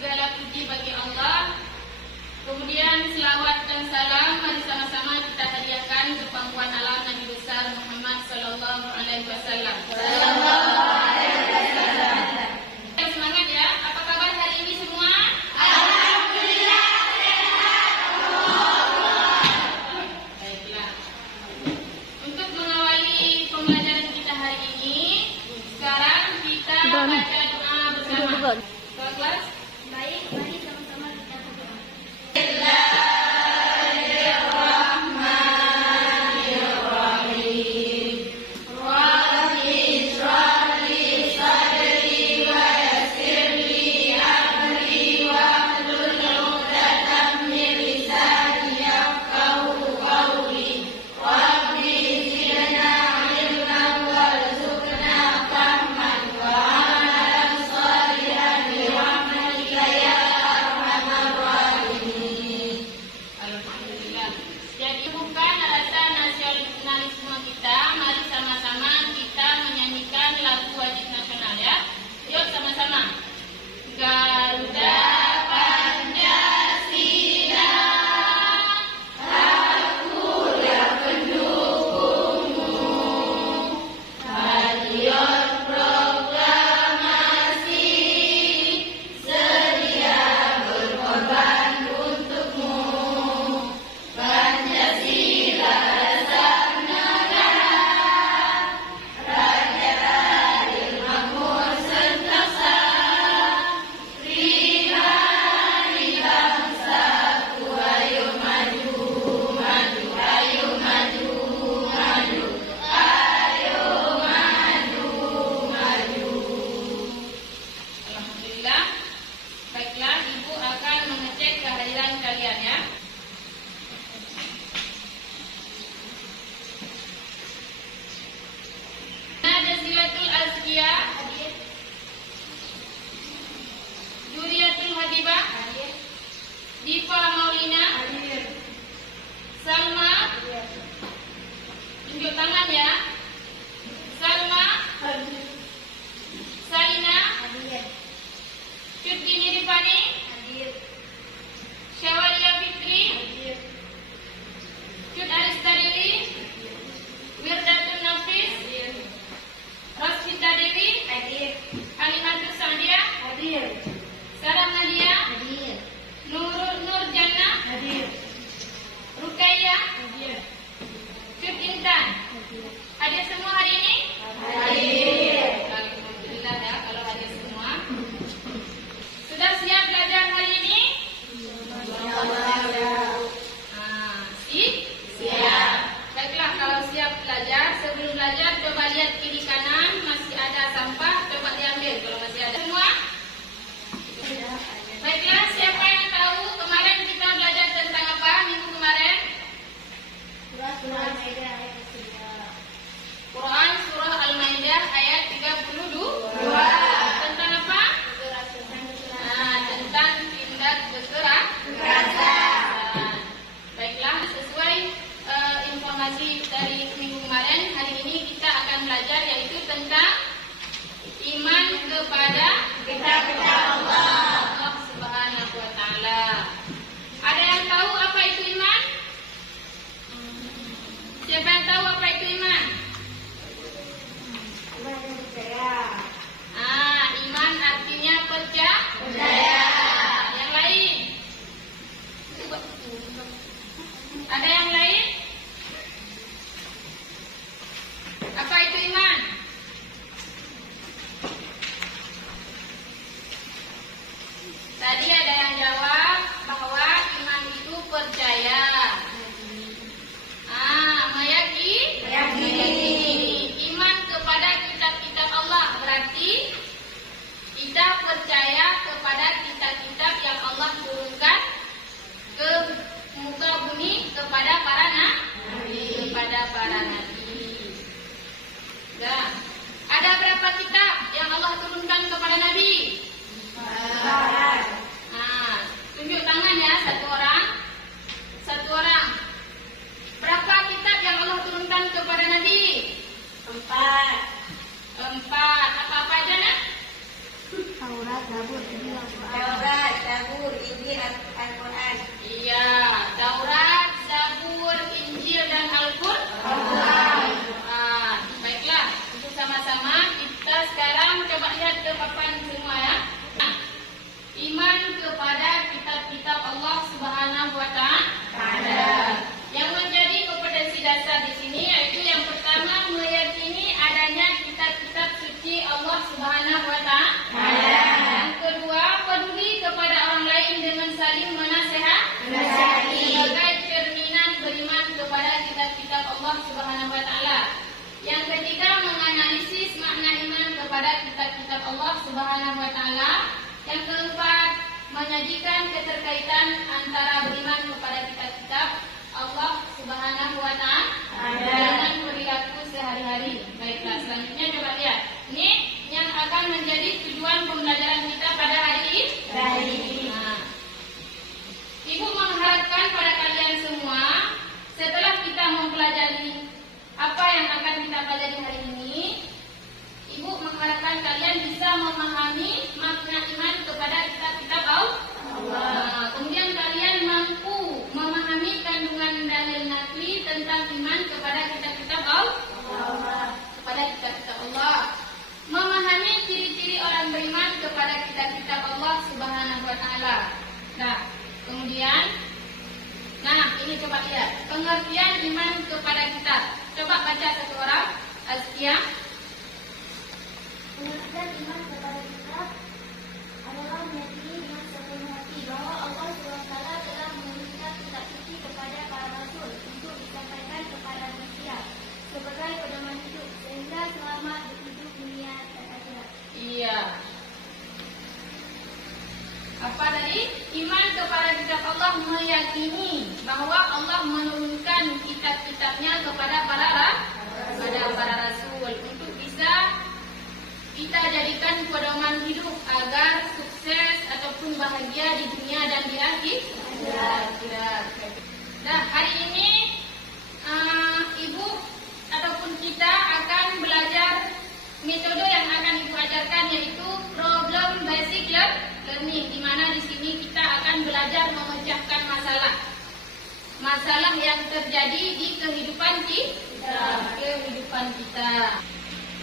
segala puji bagi Allah. Kemudian selawat dan salam mari sama-sama kita hadiahkan ke pangkuan alam Nabi besar Muhammad sallallahu alaihi wasallam. Semangat ya. Apa kabar hari ini semua? Alhamdulillah sehat. Baiklah. Untuk mengawali pembelajaran kita hari ini, sekarang kita baca doa bersama. Kelas? Baik, mari sama-sama kita berdoa. Juriatul Habibah hadir. Diva Maulina hadir. Salma hadir. Tunjuk tangan ya. Salma hadir. Salina hadir. Syudini Rifani hadir. Syawalia Fitri hadir. Syud Aristarili hadir. Wirdatul Nafis hadir. Rosita Dewi hadir. Alimatus Sadia hadir. Sarah Nadia hadir. Nur Jana hadir. Rukaiya hadir. Syud Intan hadir. Hadir semua hari ini? Hadir. Alhamdulillah ya kalau hadir semua. Sudah siap belajar hari ini? Siap. Baiklah, kalau siap belajar, sebelum belajar coba lihat kiri kanan, masih ada sampah, coba diambil kalau masih ada. Semua? Baiklah, siapa yang tahu kemarin kita belajar tentang apa minggu kemarin? Quran surah Al-Maidah ayat 32. Tentang apa? Tentang tindak kekerasan. Baiklah, sesuai informasi dari minggu kemarin, hari ini kita akan belajar yaitu tentang iman kepada kitab-kitab Allah Subhanahu wa taala. Ada yang tahu apa itu iman? Siapa yang tahu apa itu iman? Iman artinya percaya. Yang lain? Ada yang lain? Apa itu iman? Tadi ada yang jawab bahwa iman itu percaya. Meyakini. Iman kepada kitab-kitab Allah berarti kita percaya kepada kitab-kitab yang Allah turunkan ke muka bumi kepada para nabi. Nah, ada berapa kitab yang Allah turunkan kepada nabi? Taurat, Zabur, Injil, Al-Quran. Iya, Taurat, Zabur, Injil, dan Al-Quran. Baiklah, untuk sama-sama kita sekarang coba lihat ke papan semua ya. Iman kepada kitab-kitab Allah Subhanahu wa Ta'ala. Yang menjadi kompetensi dasar di sini yaitu yang pertama meyakini adanya kitab-kitab suci Allah Subhanahu wa Ta'ala. Yang kedua, peduli kepada orang lain dengan saling menasehati sebagai cerminan beriman kepada kitab-kitab Allah Subhanahu wa Ta'ala. Yang ketiga, menganalisis makna iman kepada kitab-kitab Allah Subhanahu wa Ta'ala. Yang keempat, menyajikan keterkaitan antara beriman kepada kitab-kitab Allah Subhanahu wa Ta'ala dengan perilaku sehari-hari. Baiklah, selanjutnya coba lihat. Ini yang akan menjadi tujuan pembelajaran kita pada hari ini. Ibu mengharapkan pada kalian semua setelah kita mempelajari apa yang akan kita pelajari hari ini, Ibu mengharapkan kalian bisa memahami makna iman kepada kitab-kitab Allah. Kemudian kalian mampu memahami kandungan dalil nakli tentang iman kepada kitab-kitab Allah. Kepada kitab-kitab Allah. Memahami ciri-ciri orang beriman kepada kitab-kitab Allah Subhanahu wa Ta'ala. Nah, kemudian ini coba lihat pengertian iman kepada kitab. Coba baca satu orang. Azkia. Pengertian iman kepada kitab adalah meyakini dengan sepenuh hati bahwa Allah SWT telah menurunkan kitab suci kepada para rasul untuk disampaikan kepada manusia sebagai pedoman hidup sehingga selamat di hidup dunia dan akhirat. Iya. Apa tadi? Iman kepada kitab Allah meyakini bahwa Allah menurunkan kitab-kitabnya kepada para rasul untuk bisa kita jadikan pedoman hidup agar sukses ataupun bahagia di dunia dan di akhirat. Nah, hari ini Ibu ataupun kita akan belajar metode yang akan Ibu ajarkan yaitu problem basic learning, di mana di sini kita akan belajar memecahkan masalah yang terjadi di kehidupan kita.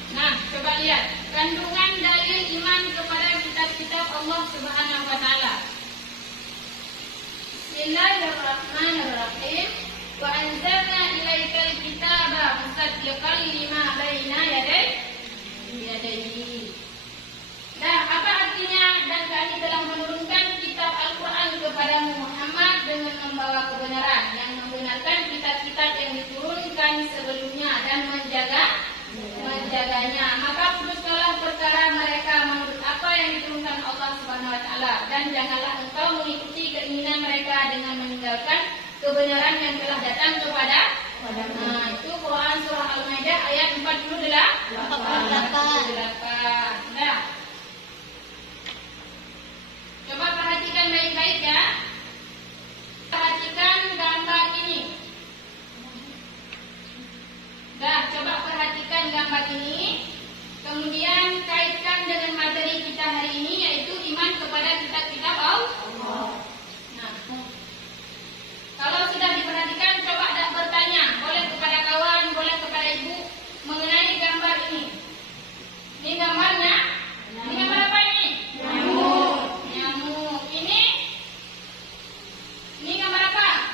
Nah, coba lihat kandungan dalil iman kepada kitab-kitab Allah Subhanahu wa Ta'ala. Bismillahirrahmanirrahim. Wa anzalna ilaikal kitaba musaddiqan lima baina yadayhi. Nah, apa artinya? Dan kami telah menurunkan kitab Al-Quran kepadamu Muhammad dengan membawa kebenaran yang membenarkan kitab-kitab yang diturunkan sebelumnya dan menjaganya. Maka putuskanlah perkara mereka menurut apa yang diturunkan Allah Subhanahu wa Ta'ala, dan janganlah engkau mengikuti keinginan mereka dengan meninggalkan kebenaran yang telah datang kepada. Itu Quran surah Al-Maidah ayat 48. Nah, coba perhatikan baik-baik ya. Perhatikan gambar ini. Coba perhatikan gambar ini. Kemudian kaitkan dengan materi kita hari ini yaitu iman kepada kitab-kitab Allah. Nah, kalau sudah diperhatikan, coba ada bertanya, boleh kepada kawan, boleh kepada ibu mengenai gambar ini. Ini gambarnya. Ini gambar apa ini? Nyamuk. Ini gambar apa?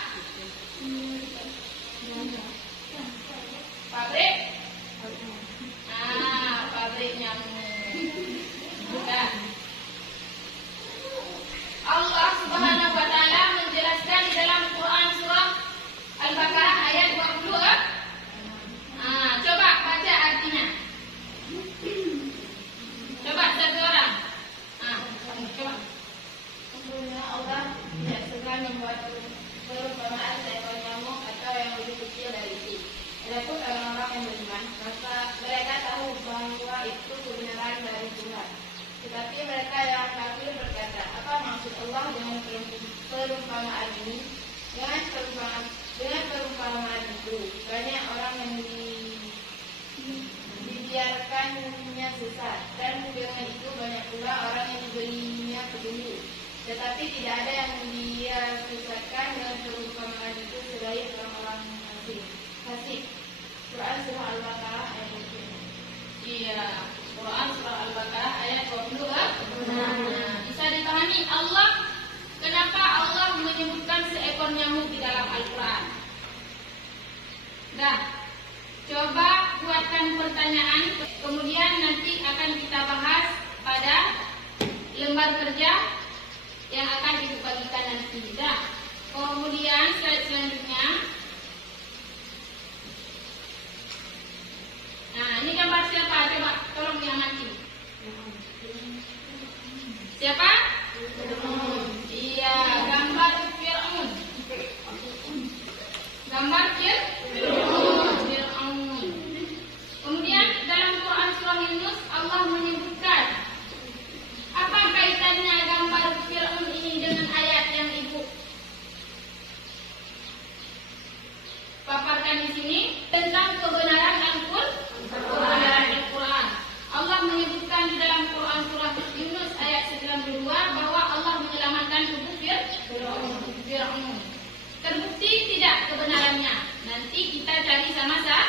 Pabrik. Pabrik nyamuk. Bukan. Allah Subhanahu wa Ta'ala menjelaskan di dalam Quran surah Al-Baqarah ayat 20. Coba baca artinya. Coba satu orang. Coba. Sesungguhnya Allah tidak segan membuat perumpamaan seekor nyamuk atau yang lebih kecil dari itu. Adapun orang-orang yang beriman, maka mereka tahu bahwa itu kebenaran dari Tuhan. Tetapi mereka yang kafir berkata, apa maksud Allah dengan perumpamaan ini? Dengan perumpamaan itu, banyak orang yang dibiarkannya sesat, dan dengan itu banyak pula orang yang diberi tetapi tidak ada yang dia sesatkan dengan perumpamaan itu selain orang-orang fasik. Quran surah Al-Baqarah ayat 20. Iya, Quran surah Al-Baqarah ayat 20. Nah, bisa dipahami kenapa Allah menyebutkan seekor nyamuk di dalam Al-Quran. Nah, coba buatkan pertanyaan, kemudian nanti akan kita bahas pada lembar kerja yang akan ibu bagikan nanti. Nah, kemudian slide selanjutnya. Nah, ini gambar siapa? Coba tolong diamati. Siapa? Iya, gambar Fir'aun. Gambar Fir'aun. Kemudian dalam Quran surah Yunus Allah menyebutkan apa kaitannya gambar Fir'aun ini dengan ayat yang ibu paparkan di sini tentang kebenaran Al-Quran. Allah menyebutkan di dalam Quran surah Yunus ayat 92 bahwa Allah menyelamatkan tubuh Fir'aun. Terbukti tidak kebenarannya? Nanti kita cari sama-sama.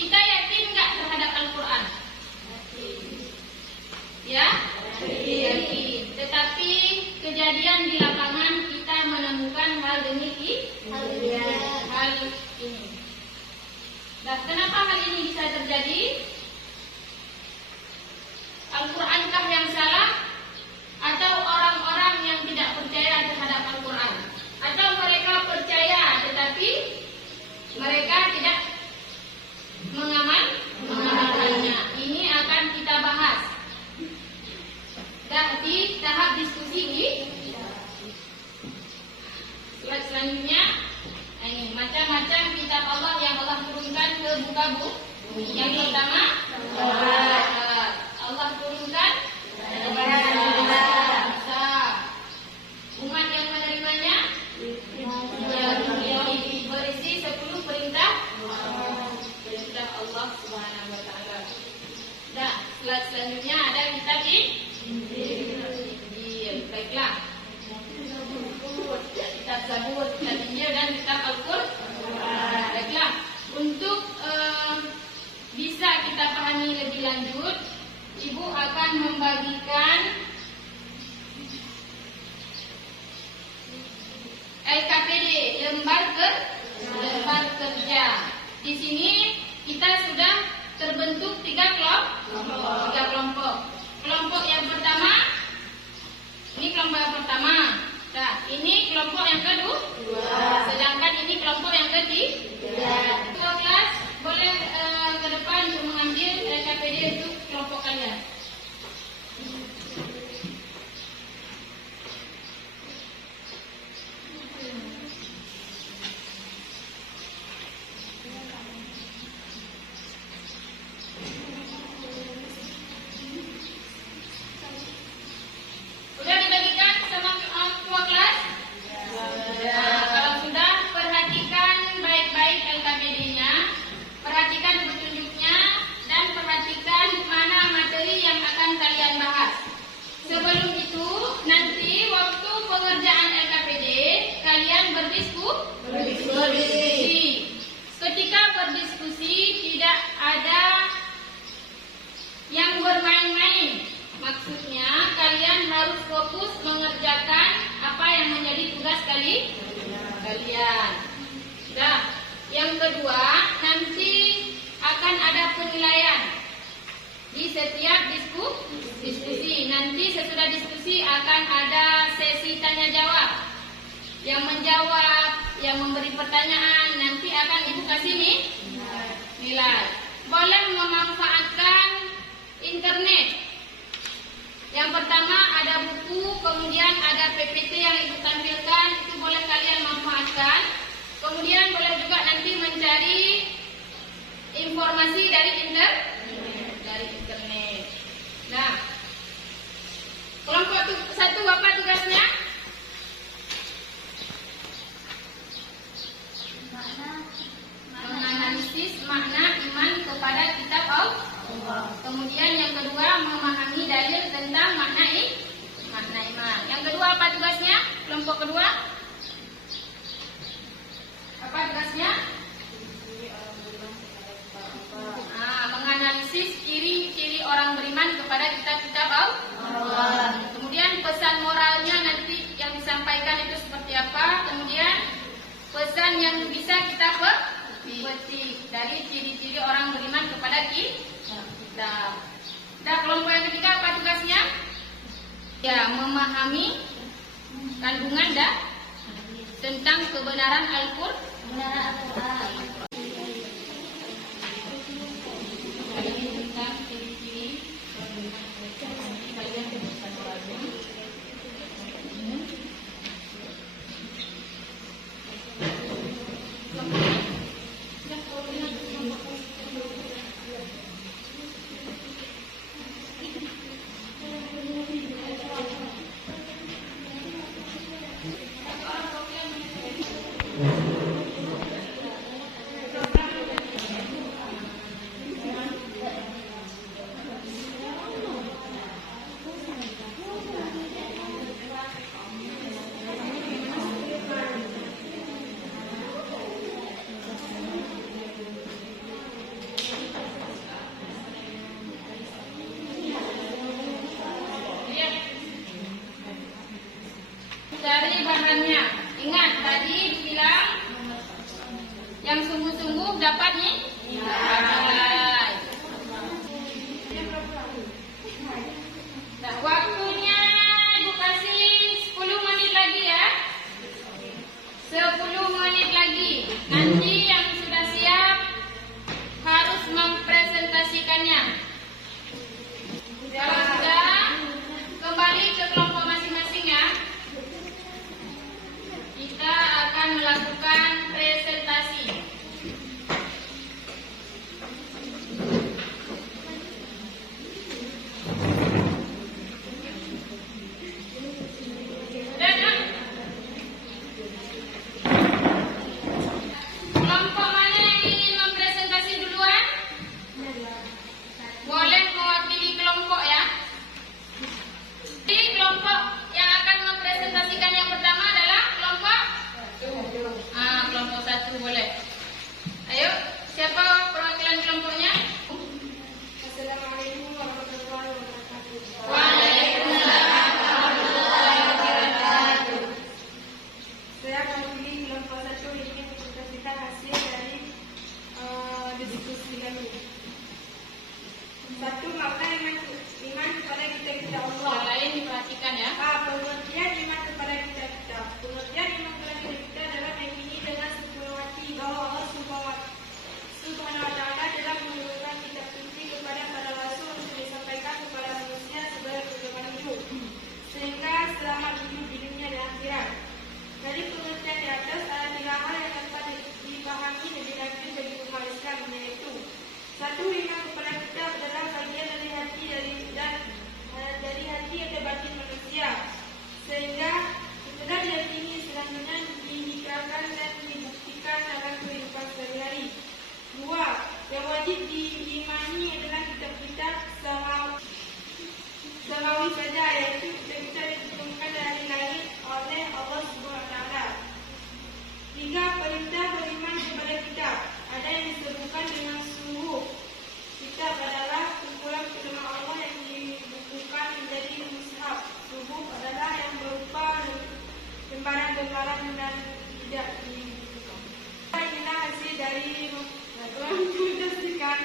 Kita yakin nggak terhadap Al-Quran? Ya? Yakin. Tetapi kejadian di lapangan kita menemukan hal ini. Nah, kenapa hal ini bisa terjadi? Al-Qurankah yang salah? Atau orang-orang yang tidak percaya terhadap Al-Quran? Atau mereka percaya tetapi mereka tidak mengamalkannya? Ini akan kita bahas di tahap diskusi di slide selanjutnya. Ini macam-macam kitab Allah yang Allah turunkan ke muka bumi. Yang pertama, Allah turunkan umat yang menerimanya berisi 10 perintah Allah Subhanahu wa taala. Nah, slide selanjutnya ada kitab baiklah. Kitab Zabur, kitab Injil dan kitab Al-Qur'an. Baiklah, untuk bisa kita pahami lebih lanjut, Ibu akan membagikan LKPD, lembar kerja. Di sini kita sudah terbentuk 3 kelompok. Kelompok yang pertama, ini kelompok yang pertama. Nah, ini kelompok yang kedua. Sedangkan ini kelompok yang ketiga. Ketua kelas boleh ke depan untuk mengambil LKPD untuk kelompok kalian. Sudah dibagikan sama ketua kelas? Nah, kalau sudah, perhatikan baik-baik LKPD-nya, perhatikan petunjuknya, dan perhatikan mana materi yang akan kalian bahas. Sebelum itu, nanti waktu pengerjaan LKPD, kalian berdiskusi. Ketika berdiskusi, tidak ada yang bermain-main. Maksudnya, kalian harus fokus mengerjakan apa yang menjadi tugas kalian. Nah, yang kedua, nanti akan ada penilaian di setiap diskusi. Nanti sesudah diskusi akan ada sesi tanya jawab. Yang menjawab, yang memberi pertanyaan, nanti akan Ibu kasih nilai. Boleh memanfaatkan internet. Yang pertama ada buku, kemudian ada PPT yang Ibu tampilkan, itu boleh kalian manfaatkan. Kemudian boleh juga nanti mencari informasi dari internet. Nah, kelompok 1 apa tugasnya? Menganalisis makna iman kepada kitab Kemudian yang kedua, memahami dalil tentang makna iman. Yang kedua apa tugasnya? Kelompok kedua apa tugasnya? Menganalisis ciri-ciri orang beriman kepada kitab-kitab Allah. Kemudian pesan moralnya nanti yang disampaikan itu seperti apa. Kemudian pesan yang bisa kita petik dari ciri-ciri orang beriman kepada kita. Dan kelompok yang ketiga apa tugasnya? Ya, memahami kandungan tentang kebenaran Al-Qur'an. Tentang ciri-ciri dari bahannya. Ingat tadi dibilang yang sungguh-sungguh dapat nilai. Nah, waktunya Ibu kasih 10 menit lagi ya. 10 menit lagi. Nanti yang sudah siap harus mempresentasikannya. Kalau sudah, kembali ke kelompok masing-masing ya. Kita akan melakukan presentasi. Kelompok mana yang ingin mempresentasi duluan? Boleh mewakili kelompok ya. Jadi kelompok yang akan mempresentasikan yang pertama adalah kelompok kelompok 1 boleh. Ayo, siapa perwakilan kelompoknya? Assalamualaikum warahmatullahi wabarakatuh. Waalaikumsalam warahmatullahi wabarakatuh. Saya mewakili kelompok 1 ingin mempresentasikan hasil dari diskusi kami. 1. Makna iman kepada kita Allah. Yang lain diperhatikan ya. Pengertian iman kepada kita. Pengertian iman kepada kita adalah meyakini dengan sepenuh hati bahwa Allah Subhanahu wa Ta'ala telah menurunkan kitab suci kepada para rasul untuk disampaikan kepada manusia sebagai pedoman hidup, sehingga selamat hidup di dunia dan akhirat. Dari pengertian di atas ada 3 hal yang dapat dipahami lebih lanjut dari umat Islam, yaitu 1. Iman kepada kitab adalah bagian dari hati atau batin manusia, sehingga setelah diyakini selanjutnya dihikarkan dan dibuktikan dalam kehidupan sehari-hari. 2. Yang wajib diimani adalah kitab-kitab samawi saja, yaitu kitab-kitab diturunkan dari langit oleh Allah Subhanahu wa Ta'ala. 3. Perintah beriman kepada kitab. Ada yang disebutkan dengan sungguh. Kitab adalah kumpulan firman Allah yang dibukukan menjadi mushaf. Suhuf adalah yang berupa lembaran-lembaran dan tidak dibukukan. Inilah hasil dari mempresentasikan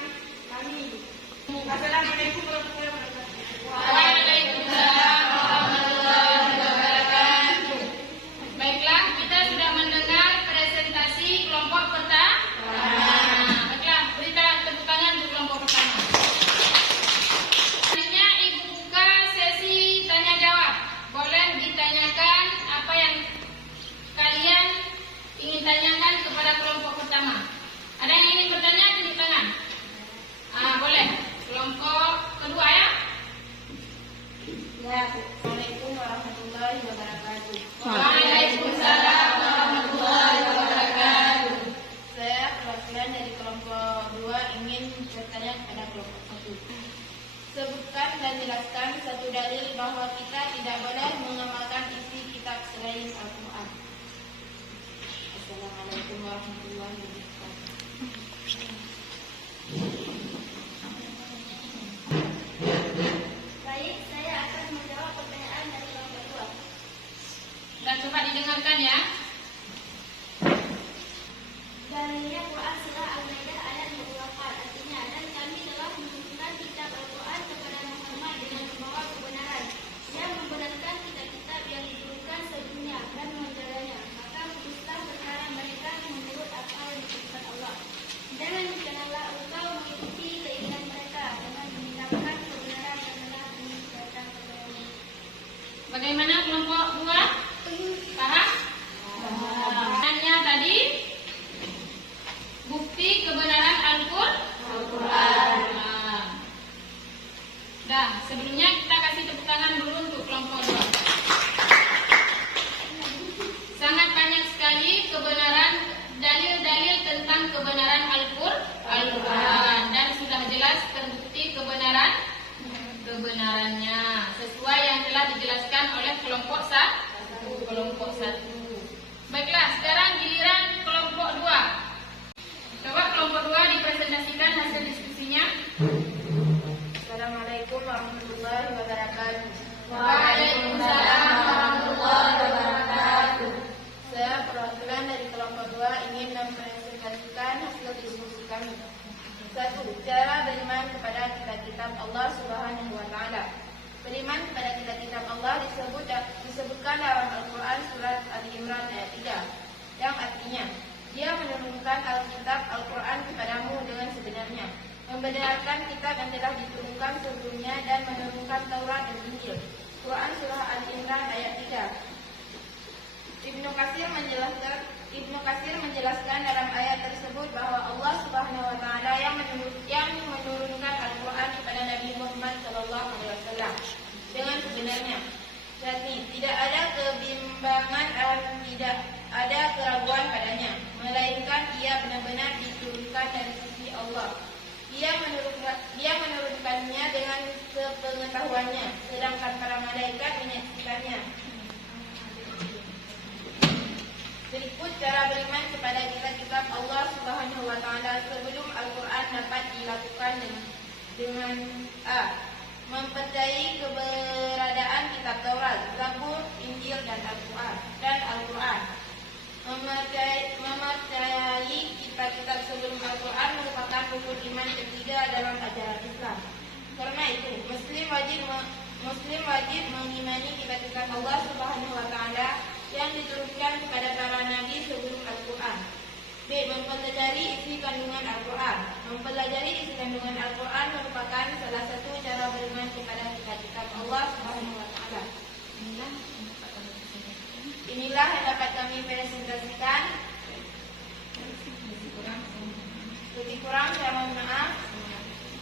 kami. Assalamualaikum warahmatullahi wabarakatuh. Waalaikumsalam warahmatullahi wabarakatuh. Baiklah, kita sudah mendengar presentasi kelompok pertama. Baiklah, berikan tepuk tangan untuk kelompok pertama. Selanjutnya Ibu buka sesi tanya jawab. Boleh ditanyakan apa yang kalian ingin tanyakan kepada kelompok pertama. Ada yang ingin bertanya, tunjuk tangan. Boleh. Kelompok kedua ya. Assalamualaikum warahmatullahi wabarakatuh. Waalaikumsalam warahmatullahi wabarakatuh. Saya perwakilan dari kelompok 2 ingin bertanya kepada kelompok 1. dan jelaskan satu dalil bahwa kita tidak boleh mengamalkan isi kitab selain Al-Quran. Assalamualaikum warahmatullahi wabarakatuh. Baik, saya akan menjawab pertanyaan dari kelompok 2. Dan coba didengarkan ya. Dalilnya Quran surah Al-Maidah ayat 24, artinya, dan kami telah menurunkan kitab Al-Quran kepada Muhammad dengan membawa kebenaran. Dia membenarkan kitab-kitab yang diturunkan sebelumnya dan menjaganya. Maka putuslah perkara mereka menurut apa yang diturunkan Allah. Janganlah engkau mengikuti keinginan mereka dengan meninggalkan kebenaran yang telah datang kepadamu. Bagaimana kelompok 2? Paham? Pertanyaannya tadi, bukti kebenaran Al-Quran. Dah, sebelumnya kita kasih tepuk tangan dulu untuk kelompok 2. Sangat banyak sekali kebenaran, dalil-dalil tentang kebenaran Al-Quran, dan sudah jelas terbukti kebenarannya sesuai yang telah dijelaskan oleh kelompok 1. Baiklah, sekarang giliran kelompok 2. Coba kelompok 2 dipresentasikan hasil diskusinya. Assalamualaikum warahmatullahi wabarakatuh. Waalaikumsalam warahmatullahi wabarakatuh. Saya perwakilan dari kelompok 2 ingin mempresentasikan hasil diskusi kami. 1. Cara beriman kepada kitab-kitab Allah Subhanahu wa Ta'ala. Beriman kepada kitab-kitab Allah disebutkan dalam Al-Quran surat Ali Imran ayat 3, yang artinya, Dia menurunkan Alkitab Al-Quran kepadamu dengan sebenarnya, membenarkan kitab yang telah diturunkan sebelumnya, dan menurunkan Taurat dan Injil. Quran surah Ali Imran ayat 3. Ibnu Katsir menjelaskan dalam ayat tersebut bahwa Allah Subhanahu wa Ta'ala yang menurunkan Al-Quran kepada Nabi Muhammad SAW dengan sebenarnya. Jadi, tidak ada kebimbangan dan tidak ada keraguan padanya, melainkan ia benar-benar diturunkan dari sisi Allah. Dia menurunkannya dengan sepengetahuannya, sedangkan para malaikat menyaksikannya. Berikut cara beriman kepada kitab-kitab Allah Subhanahu wa Ta'ala sebelum Al-Quran dapat dilakukan dengan A. Mempercayai keberadaan kitab Taurat, Zabur, Injil, dan Al-Quran. Mempercayai kitab-kitab sebelum Al-Quran merupakan rukun iman ketiga dalam ajaran Islam. Karena itu, Muslim wajib mengimani kitab-kitab Allah Subhanahu wa Ta'ala yang diturunkan kepada para nabi sebelum Al-Quran. B. Mempelajari isi kandungan Al-Quran. Mempelajari isi kandungan Al-Quran merupakan salah satu cara beriman kepada kitab-kitab Allah Subhanahu wa Ta'ala. Inilah yang dapat kami presentasikan. Lebih kurang saya mohon maaf.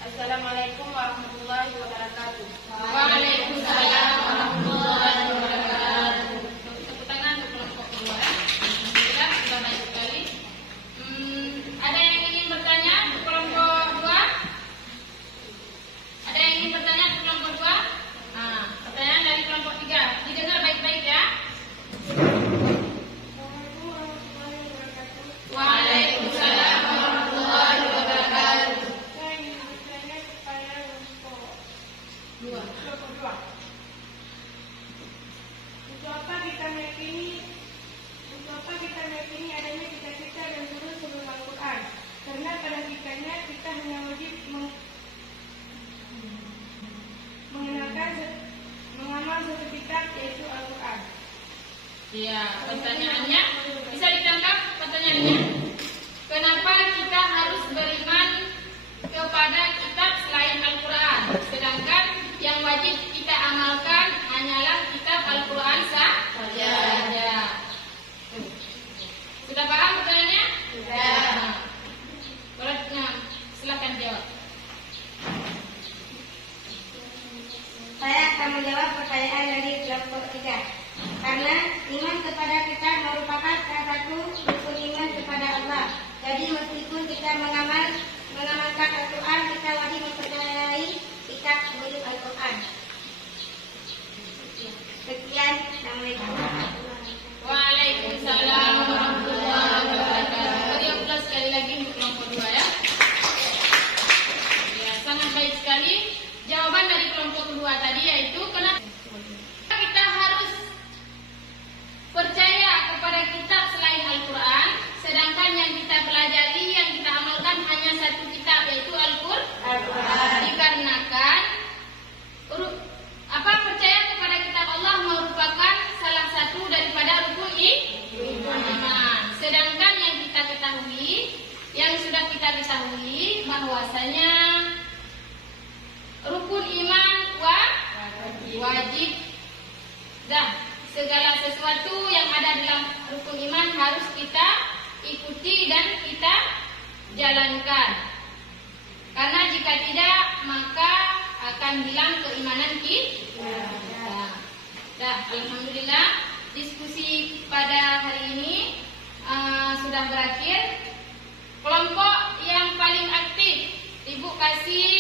Assalamualaikum warahmatullahi wabarakatuh. Waalaikumsalam warahmatullahi wabarakatuh. Tepuk tangan untuk kelompok 2. Alhamdulillah, sudah baik sekali. Ada yang ingin bertanya untuk kelompok 2? Ada yang ingin bertanya untuk kelompok 2? Pertanyaan dari kelompok 3. Didengar baik-baik ya. Waalaikumsalam warahmatullahi wabarakatuh. Saya ingin bertanya kepada kelompok 2. Untuk apa kita meyakini adanya cita-cita dan turun sebelum Al-Quran? Karena pada hakikatnya kita hanya wajib mengamal satu kitab, yaitu Al-Quran. Iya, pertanyaannya bisa ditangkap pertanyaannya. Kenapa kita harus beriman kepada kitab selain Al-Quran, sedangkan yang wajib kita amalkan hanyalah kitab Al-Quran saja? Sudah paham pertanyaannya? Sudah. Silakan jawab. Saya akan menjawab pertanyaan dari kelompok 3. Karena iman kepada kitab merupakan salah satu rukun iman kepada Allah. Jadi meskipun kita mengamalkan Al-Quran, kita wajib mempercayai kitab sebelum Al-Quran. silakan. Sekian, Assalamualaikum warahmatullahi wabarakatuh. Waalaikumsalam warahmatullahi wabarakatuh. Beri aplaus sekali lagi untuk kelompok 2 ya. Ya, sangat baik sekali. Jawaban dari kelompok 2 tadi yaitu kenapa kita harus percaya kepada kitab selain Al-Quran, sedangkan yang kita pelajari, yang kita amalkan hanya satu kitab yaitu Al-Quran. Dikarenakan percaya kepada kitab Allah merupakan salah satu daripada rukun iman. Sedangkan yang kita ketahui, yang sudah kita ketahui bahwasanya rukun iman wajib. Dan segala sesuatu yang ada dalam rukun iman harus kita ikuti dan kita jalankan. Karena jika tidak, maka akan hilang keimanan kita. Alhamdulillah, diskusi pada hari ini sudah berakhir. Kelompok yang paling aktif, Ibu kasih